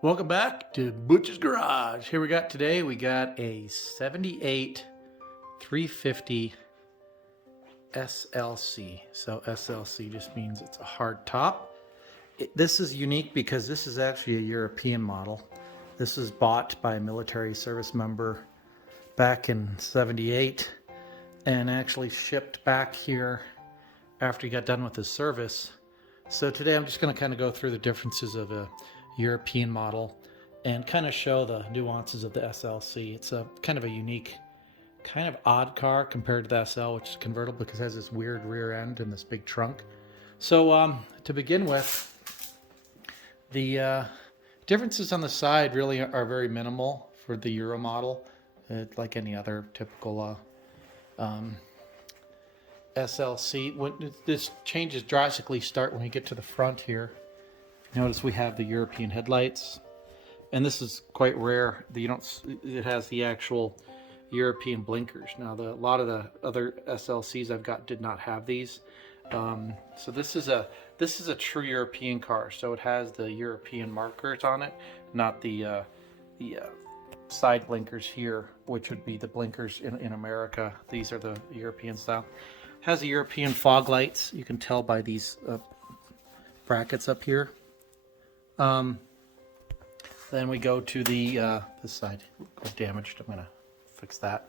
Welcome back to Butch's Garage. Here we got a 78 350 SLC. So SLC just means it's a hard top. This is unique because this is actually a European model. This was bought by a military service member back in 78 and actually shipped back here after he got done with his service. So today I'm just going to kind of go through the differences of a European model and kind of show the nuances of the SLC. It's a kind of a unique, kind of odd car compared to the SL, which is convertible because it has this weird rear end and this big trunk. So to begin with, the differences on the side really are very minimal for the Euro model, like any other typical SLC. When this changes drastically start when we get to the front here. Notice we have the European headlights, and this is quite rare. It has the actual European blinkers. Now, a lot of the other SLCs I've got did not have these. So this is a true European car. So it has the European markers on it, not the side blinkers here, which would be the blinkers in America. These are the European style. It has the European fog lights. You can tell by these brackets up here. Then we go to this side. Got damaged. I'm gonna fix that.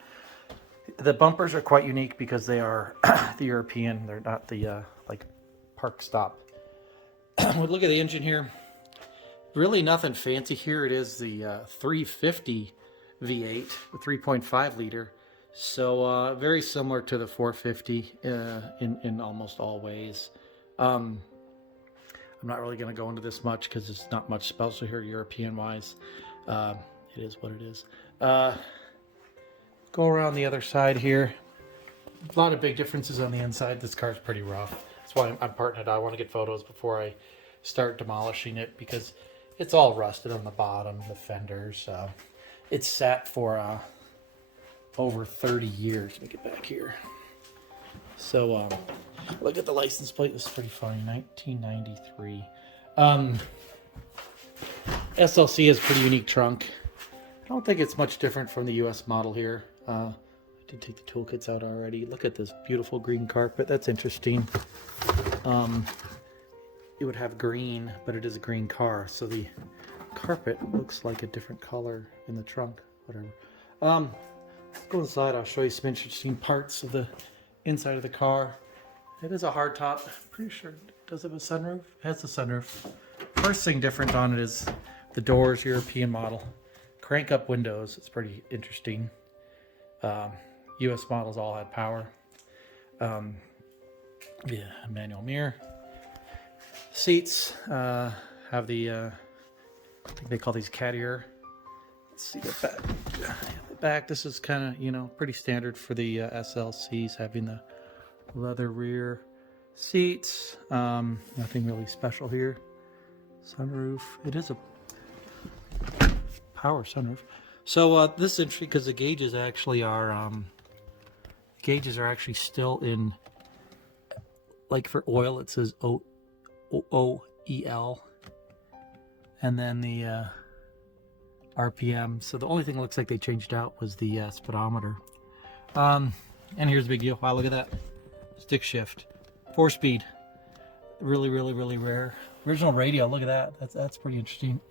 The bumpers are quite unique because they are the European. They're not the like park stop. We look at the engine here. Really nothing fancy here. It is the 350 V8 with 3.5 liter. So very similar to the 450 in almost all ways. I'm not really going to go into this much because it's not much special here European-wise. It is what it is. Go around the other side here. A lot of big differences on the inside. This car's pretty rough. That's why I'm parting it out. I want to get photos before I start demolishing it because it's all rusted on the bottom, the fenders. It's sat for over 30 years. Let me get back here. So, look at the license plate. This is pretty funny. 1993. SLC has a pretty unique trunk. I don't think it's much different from the US model here. I did take the toolkits out already. Look at this beautiful green carpet. That's interesting. It would have green, but it is a green car. So the carpet looks like a different color in the trunk. Whatever. Let's go inside. I'll show you some interesting parts of the inside of the car. It is a hard top. Pretty sure does it have a sunroof? It has a sunroof. First thing different on it is the doors, European model. Crank up windows. It's pretty interesting. US models all had power. Yeah, manual mirror. Seats have the I think they call these cat ear. Let's see the back. The back. This is kind of pretty standard for the SLCs, having the leather rear seats. Nothing really special here. Sunroof. It is a power sunroof. So this is interesting because the gauges actually are still in, like for oil it says OEL, and then the RPM. So the only thing that looks like they changed out was the speedometer. And here's the big deal. Wow, look at that. Stick shift, 4-speed, really rare. Original radio, look at that. That's pretty interesting.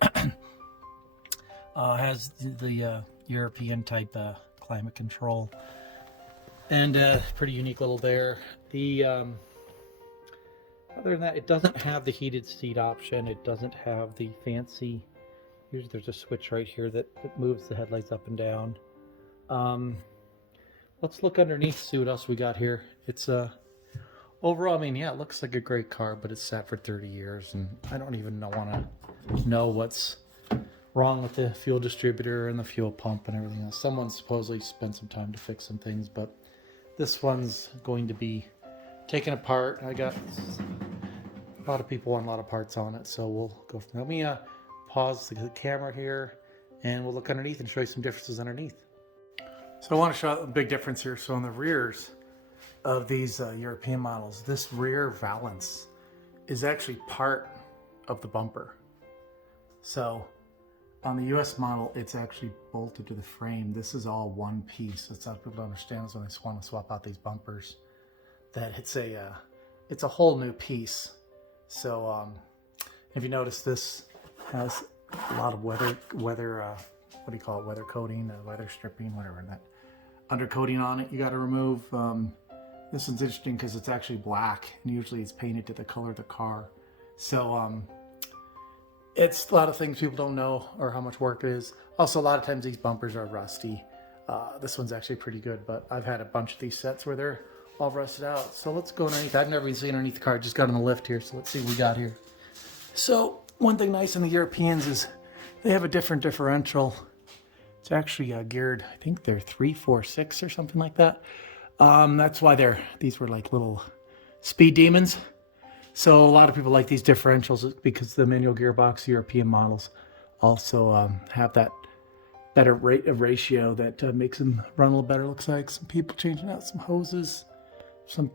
Has the European type climate control, and pretty unique little there. The other than that, it doesn't have the heated seat option. It doesn't have the fancy. Usually there's a switch right here that moves the headlights up and down. Let's look underneath, see what else we got here. It's overall, I mean, yeah, it looks like a great car, but it's sat for 30 years, and I don't even want to know what's wrong with the fuel distributor and the fuel pump and everything else. Someone supposedly spent some time to fix some things, but this one's going to be taken apart. I got a lot of people want a lot of parts on it, so we'll go from there. Let me pause the camera here, and we'll look underneath and show you some differences underneath. So I want to show a big difference here. So on the rears of these European models, this rear valance is actually part of the bumper. So On the US model, it's actually bolted to the frame. This is all one piece. That's how people don't understand is when they want to swap out these bumpers, that it's a whole new piece. So if you notice, this has a lot of weather what do you call it, weather coating, weather stripping, whatever, that undercoating on it you got to remove. This one's interesting because it's actually black, and usually it's painted to the color of the car. So it's a lot of things people don't know, or how much work it is. Also, a lot of times these bumpers are rusty. This one's actually pretty good, but I've had a bunch of these sets where they're all rusted out. So let's go underneath. I've never even seen underneath the car. I just got on the lift here, so let's see what we got here. So one thing nice in the Europeans is they have a different differential. It's actually geared, I think they're 3, 4, 6 or something like that. That's why these were like little speed demons. So a lot of people like these differentials because the manual gearbox European models also have that better rate of ratio that makes them run a little better. Looks like some people changing out some hoses.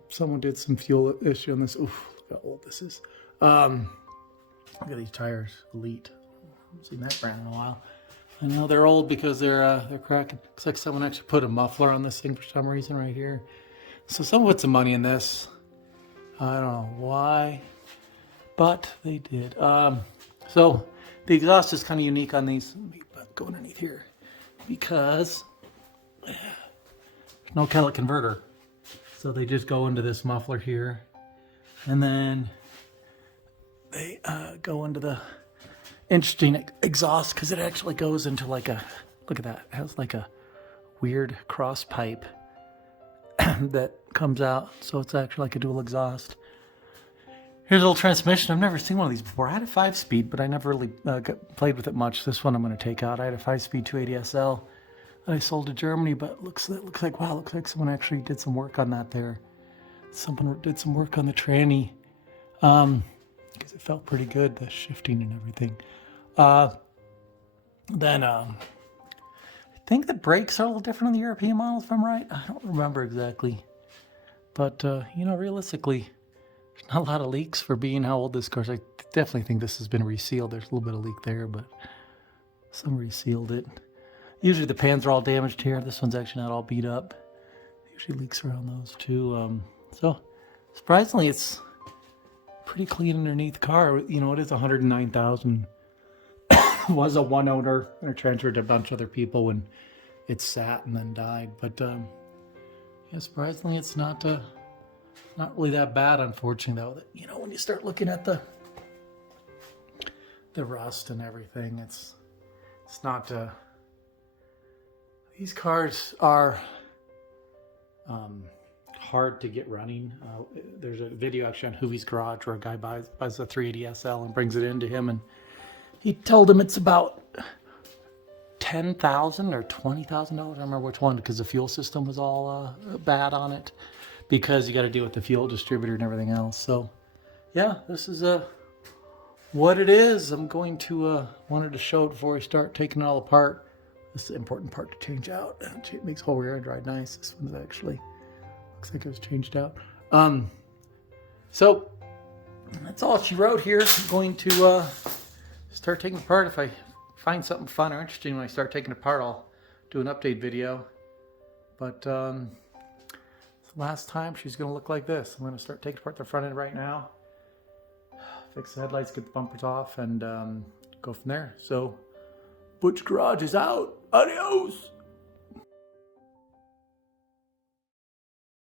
Someone did some fuel issue on this. Oof, look how old this is. Look at these tires, Elite. I haven't seen that brand in a while. I know they're old because they're cracking. Looks like someone actually put a muffler on this thing for some reason right here. So someone put some money in this. I don't know why, but they did. So the exhaust is kind of unique on these. Let me go underneath here because there's no catalytic converter. So they just go into this muffler here, and then they go into the interesting exhaust because it actually goes into like a, look at that, it has like a weird cross pipe that comes out, so it's actually like a dual exhaust. Here's a little transmission. I've never seen one of these before. I had a 5-speed, but I never really played with it much. This one I'm going to take out. I had a 5-speed 280 SL that I sold to Germany, but it looks like, wow, looks like someone actually did some work on that there. Someone did some work on the tranny because it felt pretty good, the shifting and everything. Then I think the brakes are a little different on the European models, if I'm right. I don't remember exactly. But, you know, realistically, there's not a lot of leaks for being how old this car is. I definitely think this has been resealed. There's a little bit of leak there, but some resealed it. Usually the pans are all damaged here. This one's actually not all beat up. Usually leaks around those too. So, surprisingly, it's pretty clean underneath the car. You know, it is 109,000. Was a one owner, and I transferred to a bunch of other people when it sat and then died. But yeah, surprisingly, it's not really that bad. Unfortunately, though, that, you know, when you start looking at the rust and everything, it's not. These cars are hard to get running. There's a video actually on Hoovie's Garage where a guy buys a 380 SL and brings it into him, and he told him it's about $10,000 or $20,000. I don't remember which one, because the fuel system was all bad on it, because you got to deal with the fuel distributor and everything else. So yeah, this is what it is. I'm going to wanted to show it before we start taking it all apart. This is an important part to change out. It makes whole rear end ride nice. This one's actually looks like it was changed out. So that's all she wrote here. I'm going to start taking it apart. If I find something fun or interesting when I start taking it apart, I'll do an update video. But the last time she's going to look like this. I'm going to start taking apart the front end right now, fix the headlights, get the bumpers off, and go from there. So Butch Garage is out. Adios.